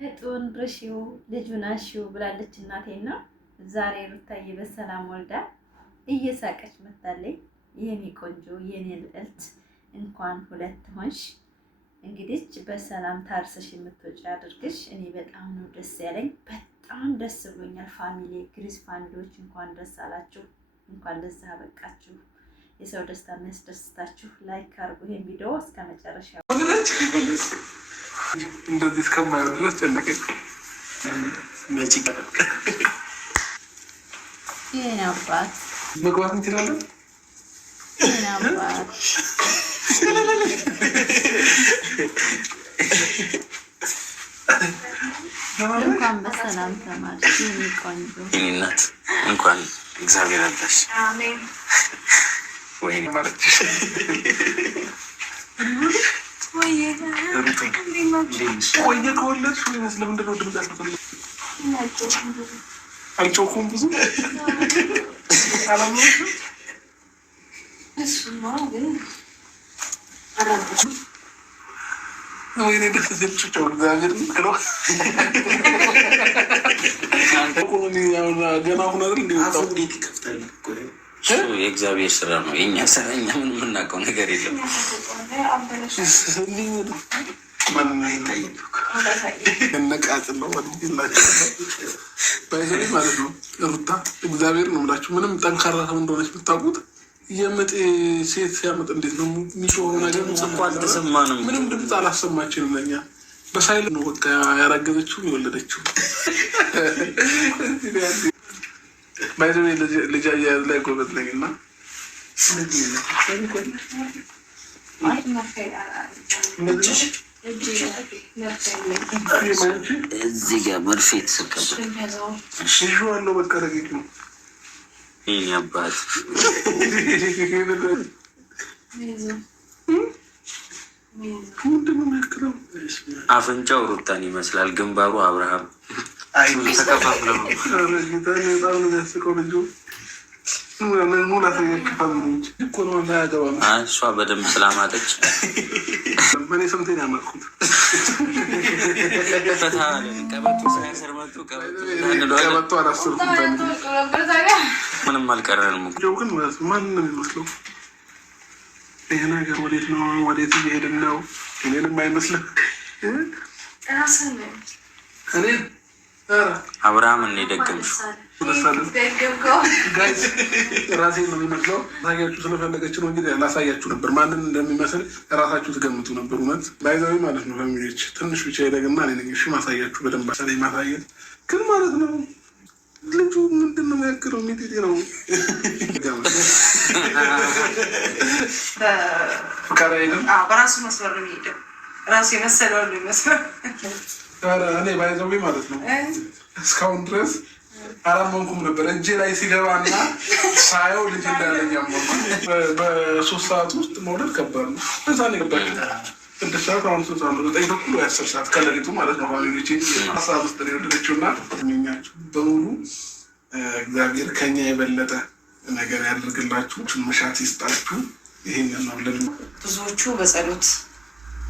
እጡን ብርሺው ልጁን አሺው ብላለች እናቴና ዛሬ ሩታዬ በሰላም ወልዳ እየሳቀች መጣለች። የኔ ቆንጆ የኔ ልዕልት እንኳን ሁለት ሆንሽ። እንግዲህ በሰላም ታርሰሽ የምትወጪ አድርግሽ። እኔ በጣም ነው ደስ ያለኝ፣ በጣም ደስ ብሎኛል። ፋሚሊ ግሪስ ፋሚሊዎች እንኳን ደስ አላችሁ፣ እንኳን ለዛ በቃችሁ። የሰው ደስታ የሚያስደስታችሁ ላይክ አድርጉ ይሄን ቪዲዮ እስከ መጨረሻው። እንደዚህ እስከማየው ድረስ ጨነቀኝ። የኔ አባት መግባት እንችላለን። የኔ አባት እንኳን በሰላም ተማርሽ የኔ ቆንጆ የኔ እናት። እንኳን እግዚአብሔር አዳሽ። አሜን። ወይኔ ማለት ቆየ ከወለድሽ ወይስ ለምንድን ነው ድምፅ ያልተፈለገ? አልጮኩም ብዙ አላምነሽም። እሱማ ግን ወይኔ ደስ ሲል ጩጫው እግዚአብሔር ነው። ገና ሁን አይደል እንዲወጣው እንዴት ይከፍታል? የእግዚአብሔር ስራ ነው። የእኛ ስራ እኛ ምን የምናውቀው ነገር የለም። ነቃጭ ነው ማለት ነው። ሩታ እግዚአብሔር ነው የምላችሁ። ምንም ጠንካራ ሰው እንደሆነች ብታውቁት የምጥ ሴት ሲያመጥ እንዴት ነው የሚጮኸው ነገር አልተሰማንም። ምንም ድምፅ አላሰማችንም። ለኛ በሳይል ነው በቃ ያረገዘችው የወለደችው። ባይዘ ልጅ አያያዝ ላይ ጎበዝ ነኝ እና እዚህ ጋር መርፌ የተሰቀበ አለው። በቃ ረጌት ነው ይህን አባት ምንድን ነው የሚያክለው? አፍንጫው ሩታን ይመስላል፣ ግንባሩ አብርሃም ተከፋፍለ በጣም ነው የሚያስቀው ልጁ። እሷ በደንብ ስላማጠች እኔ ስንቴን ያመልኩት ቀበቶ አላስርኩም። ምንም አልቀረንም። ግን ማን ነው የሚመስለው? ይህ ነገር ወዴት ነው? ወዴት እየሄድን ነው? እኔንም አይመስልም። እኔ አብርሃም እኔ ደገምሽ ራሴ ነው የሚመስለው። ላሳያችሁ ስለፈለገች ነው እንጂ ላሳያችሁ ነበር። ማንን እንደሚመስል ራሳችሁ ትገምቱ ነበር። እውነት ባይዛዊ ማለት ነው። ፋሚሊዎች ትንሽ ብቻ ይደግና እኔ ነኝ እሺ ማሳያችሁ። በደንብ ሰለኝ ማሳየት ግን ማለት ነው። ልጁ ምንድን ነው የሚያክለው? ሚጢጢ ነው። በራሱ መስመር ነው የሚሄደው። ራሱ የመሰለው ነው ይመስላል። እኔ ባይዘዊ ማለት ነው እስካሁን ድረስ አላመንኩም ነበር። እጄ ላይ ሲገባና ሳየው ልጅ እንዳለኝ አመንኩ። በ3 ሰዓት ውስጥ መውለድ ከባድ ነው። እዛ ነው የገባችው 6 ሰዓት አሁን 3 ሰዓት 9 ተኩል 10 ሰዓት ከሌሊቱ ማለት ነው። ፋሚሊዎቼ 10 ሰዓት ውስጥ ነው የወለደችው እና እኛችሁ በሙሉ እግዚአብሔር ከኛ የበለጠ ነገር ያደርግላችሁ፣ መሻት ይስጣችሁ። ይሄንን ነው ለሉ ብዙዎቹ በጸሎት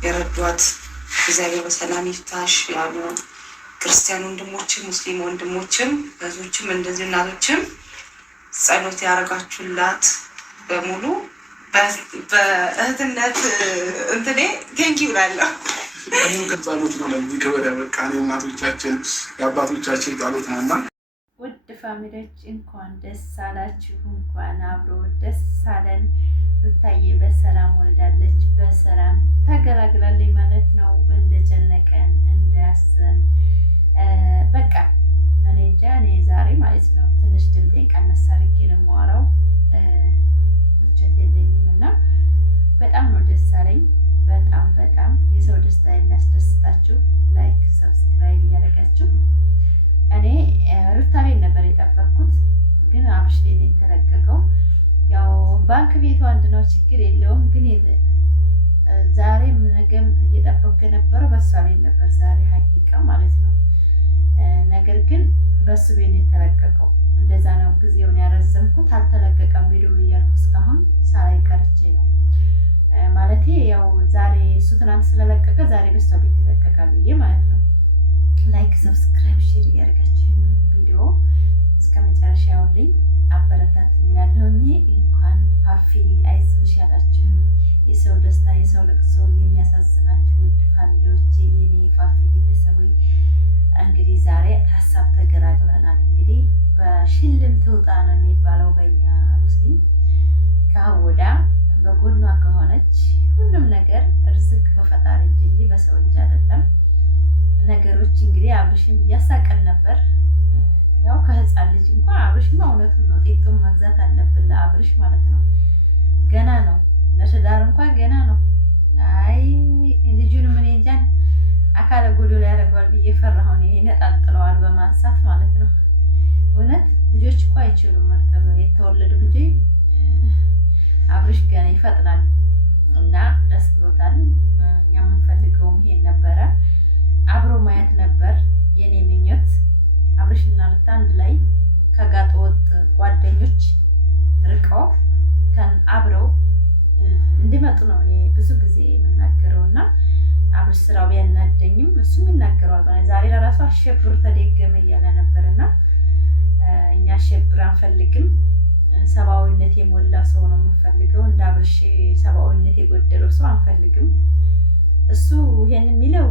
የረዷት እግዚአብሔር በሰላም ይፍታሽ ያሉ ክርስቲያን ወንድሞችም ሙስሊም ወንድሞችም ብዙዎችም እንደዚህ እናቶችም ጸሎት ያደርጋችሁላት በሙሉ በእህትነት እንትኔ ቴንኪ ይላለሁ። ጸሎት ነው ለዚህ ክብር ያበቃን። የእናቶቻችን የአባቶቻችን ጸሎት ነውና ውድ ፋሚሊዎች እንኳን ደስ አላችሁ፣ እንኳን አብሮ ደስ አለን። ሩታዬ በሰላም ወልዳለች፣ በሰላም ተገላግላለች ማለት ነው። እንደጨነቀን እንዳያሰን በቃ እኔ እንጃ። እኔ ዛሬ ማለት ነው ትንሽ ድምጤን ቀነስ አድርጌ ነው የማወራው፣ ምቾት የለኝም እና በጣም ነው ደስ አለኝ። በጣም በጣም የሰው ደስታ የሚያስደስታችሁ ላይክ ሰብስክራይብ እያደረጋችሁ እኔ ሩታ ቤት ነበር የጠበቅኩት፣ ግን አብሽ ቤት ነው የተለቀቀው። ያው ባንክ ቤቱ አንድ ነው፣ ችግር የለውም። ግን ዛሬም ነገም እየጠበቅኩ የነበረው በእሷ ቤት ነበር ዛሬ ሀቂቃ ማለት ነው። ነገር ግን በእሱ ቤት ነው የተለቀቀው። እንደዛ ነው ጊዜውን ያረዘምኩት። አልተለቀቀም ቪዲዮ እያልኩ እስካሁን ሳላይ ቀርቼ ነው ማለቴ። ያው ዛሬ እሱ ትናንት ስለለቀቀ ዛሬ በእሷ ቤት ይለቀቃል ብዬ ማለት ነው። ላይክ፣ ሰብስክራይብ፣ ሼር እያደረጋችሁ ቪዲዮ እስከ መጨረሻ ያውልኝ አበረታት እላለሁኝ። እንኳን ፋፊ አይዞሽ ያላችሁ የሰው ደስታ የሰው ለቅሶ የሚያሳዝናችሁ ውድ ፋሚሊዎች የኔ ፋፊ ቤተሰቦች እንግዲህ ዛሬ ሀሳብ ተገራግረናል። እንግዲህ በሽልም ትውጣ ነው የሚባለው በእኛ ሙስሊም። ከወዳ በጎኗ ከሆነች ሁሉም ነገር ርዝቅ በፈጣሪ እጅ እንጂ በሰው እጅ አይደለም። ነገሮች እንግዲህ አብርሽም እያሳቀን ነበር። ያው ከህፃን ልጅ እንኳን አብርሽማ እውነቱን ነው ጤጡን መግዛት አለብን ለአብርሽ ማለት ነው። ገና ነው ለትዳር እንኳን ገና ነው። አይ ልጁን ምን እንጃን አካለ ጎዶሎ ያደርገዋል ብዬ ፈራሁን። ይሄ ነጣጥለዋል በማንሳት ማለት ነው። እውነት ልጆች እኮ አይችሉም መርጠብ የተወለዱ ልጅ አብርሽ ገና ይፈጥናል እና ደስ ብሎታል። እኛ የምንፈልገውም ይሄን ነበረ፣ አብሮ ማየት ነበር የኔ ምኞት። አብርሽና ሩታ አንድ ላይ ከጋጠ ወጥ ጓደኞች ርቀው አብረው እንዲመጡ ነው እኔ ብዙ ጊዜ የምናገረው እና አብርሽ ስራው ቢያናደኝም እሱም ይናገረዋል። ዛሬ ለራሱ አሸብር ተደገመ እያለ ነበር እና እኛ አሸብር አንፈልግም። ሰብአዊነት የሞላ ሰው ነው የምንፈልገው። እንደ አብርሽ ሰብአዊነት የጎደለው ሰው አንፈልግም። እሱ ይሄን የሚለው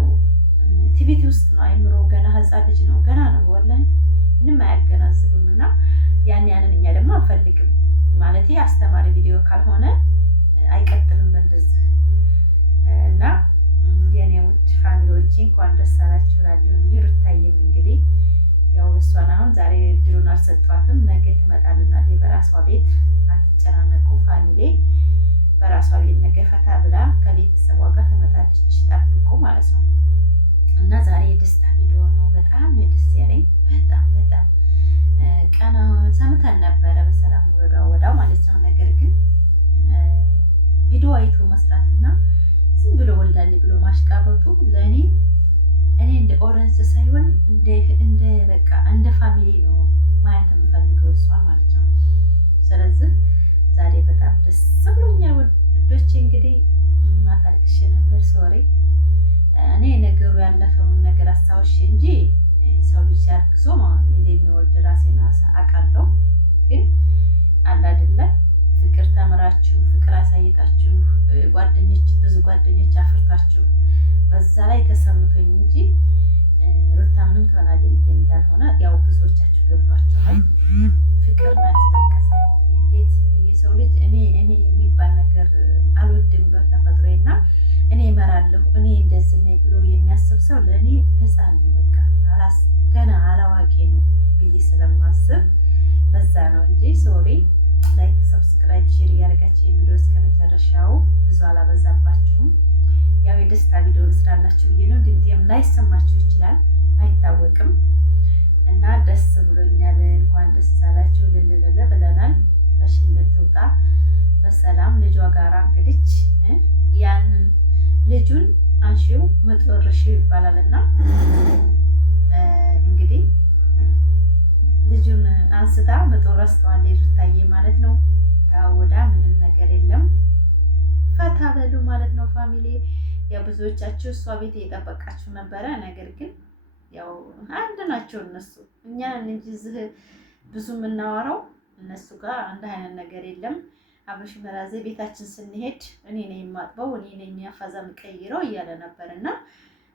ቲቪቲ ውስጥ ነው። አይምሮ ገና ህፃን ልጅ ነው፣ ገና ነው ወላሂ ምንም አያገናዝብም። እና ያንን እኛ ደግሞ አንፈልግም ማለት አስተማሪ ቪዲዮ ካልሆነ አይቀጥልም በእንደዚህ እና የኔ ውድ ፋሚሊዎች እንኳን ደስ አላችሁ እላለሁ። ሩታዬም እንግዲህ ያው እሷን አሁን ዛሬ እድሉን አልሰጧትም፣ ነገ ትመጣልናለች በራሷ ቤት። አትጨናነቁ ፋሚሊ፣ በራሷ ቤት ነገ ፈታ ብላ ከቤተሰቧ ጋር ትመጣለች፣ ጠብቁ ማለት ነው። እና ዛሬ የደስታ ቪዲዮ ነው። በጣም ነው ደስ ያለኝ። በጣም ቀና ሰምተን ነበረ በሰላም ወዳው ማለት ነው። ነገር ግን ቪዲዮ አይቶ መስራትና ዝም ብሎ ወልዳለች ብሎ ማሽቃበጡ ለእኔ እንደ ኦረንስ ሳይሆን እንደ በቃ እንደ ፋሚሊ ነው ማየት የምፈልገው እሷን ማለት ነው። ስለዚህ ዛሬ በጣም ደስ ብሎኛል ውዶቼ። እንግዲህ ማታ ልቅሼ ነበር ሶሪ። እኔ ነገሩ ያለፈውን ነገር አስታውሽ እንጂ ሰው ልጅ ሲያርግዞ እንደሚወልድ ራሴን አውቃለሁ። ግን አለ አይደለ ፍቅር ተምራችሁ ፍቅር አሳይታችሁ ብዙ ጓደኞች አፍርታችሁ በዛ ላይ ተሰምቶኝ እንጂ ሩታ ምንም ትሆናለች ብዬ እንዳልሆነ ያው ብዙዎቻችሁ ገብቷችኋል። ፍቅር ነው ያስለቀሰኝ። እንዴት የሰው ልጅ እኔ የሚባል ነገር አልወድም በተፈጥሮዬ እና እኔ እመራለሁ እኔ እንደዚህ ነኝ ብሎ የሚያስብ ሰው ለእኔ ህፃን ነው፣ በቃ ገና አላዋቂ ነው ብዬ ስለማስብ በዛ ነው እንጂ ሶሪ። ላይክ፣ ሰብስክራይብ፣ ሼር እያደረጋችሁ የቪዲዮ እስከ መጨረሻው ብዙ አላበዛባችሁም። ያው የደስታ ቪዲዮ ልስራላችሁ ብዬ ነው። ድምጤም ላይሰማችሁ ይችላል፣ አይታወቅም እና ደስ ብሎኛል። እንኳን ደስ አላችሁ ልልልል ብለናል። በሽልም ትውጣ በሰላም ልጇ ጋራ እንግዲህ ያንን ልጁን አንሺው ምጥወርሽው ይባላል እና እንግዲህ ልጁን አንስታ ምጥወረስተዋል ሩታዬ ማለት ነው። ታወዳ ምንም ነገር የለም። ፈታ በሉ ማለት ነው ፋሚሊ። ያው ብዙዎቻችሁ እሷ ቤት እየጠበቃችሁ ነበረ። ነገር ግን ያው አንድ ናቸው እነሱ፣ እኛ እንጂ እዚህ ብዙ የምናወራው እነሱ ጋር አንድ አይነት ነገር የለም። አብርሽ መራዘ ቤታችን ስንሄድ እኔ ነኝ የማጥበው እኔ ነኝ የሚያፋዛ የምቀይረው እያለ ነበር እና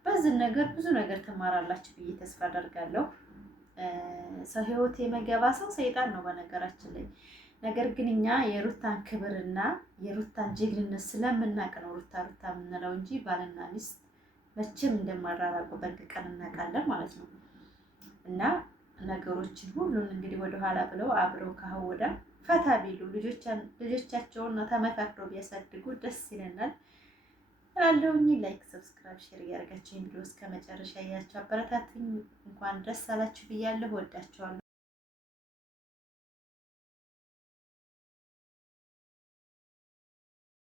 በዚህ ነገር ብዙ ነገር ትማራላችሁ ብዬ ተስፋ አደርጋለሁ። ሰው ህይወት የመገባ ሰው ሰይጣን ነው በነገራችን ላይ። ነገር ግን እኛ የሩታን ክብርና የሩታን ጀግንነት ስለምናውቅ ነው ሩታ የምንለው እንጂ ባልና ሚስት መቼም እንደማራራቁ ጠንቅቀን እናውቃለን ማለት ነው። እና ነገሮችን ሁሉን እንግዲህ ወደኋላ ብለው አብረው ከወዳ ፈታ ቢሉ ልጆቻቸውን ተመካክረው ቢያሳድጉ ደስ ይለናል እላለሁኝ። ላይክ፣ ሰብስክራይብ፣ ሼር እያደረጋችሁ ቪዲዮ እስከ መጨረሻ ያያችሁ አበረታቱኝ። እንኳን ደስ አላችሁ ብያለሁ። ወዳችኋለሁ።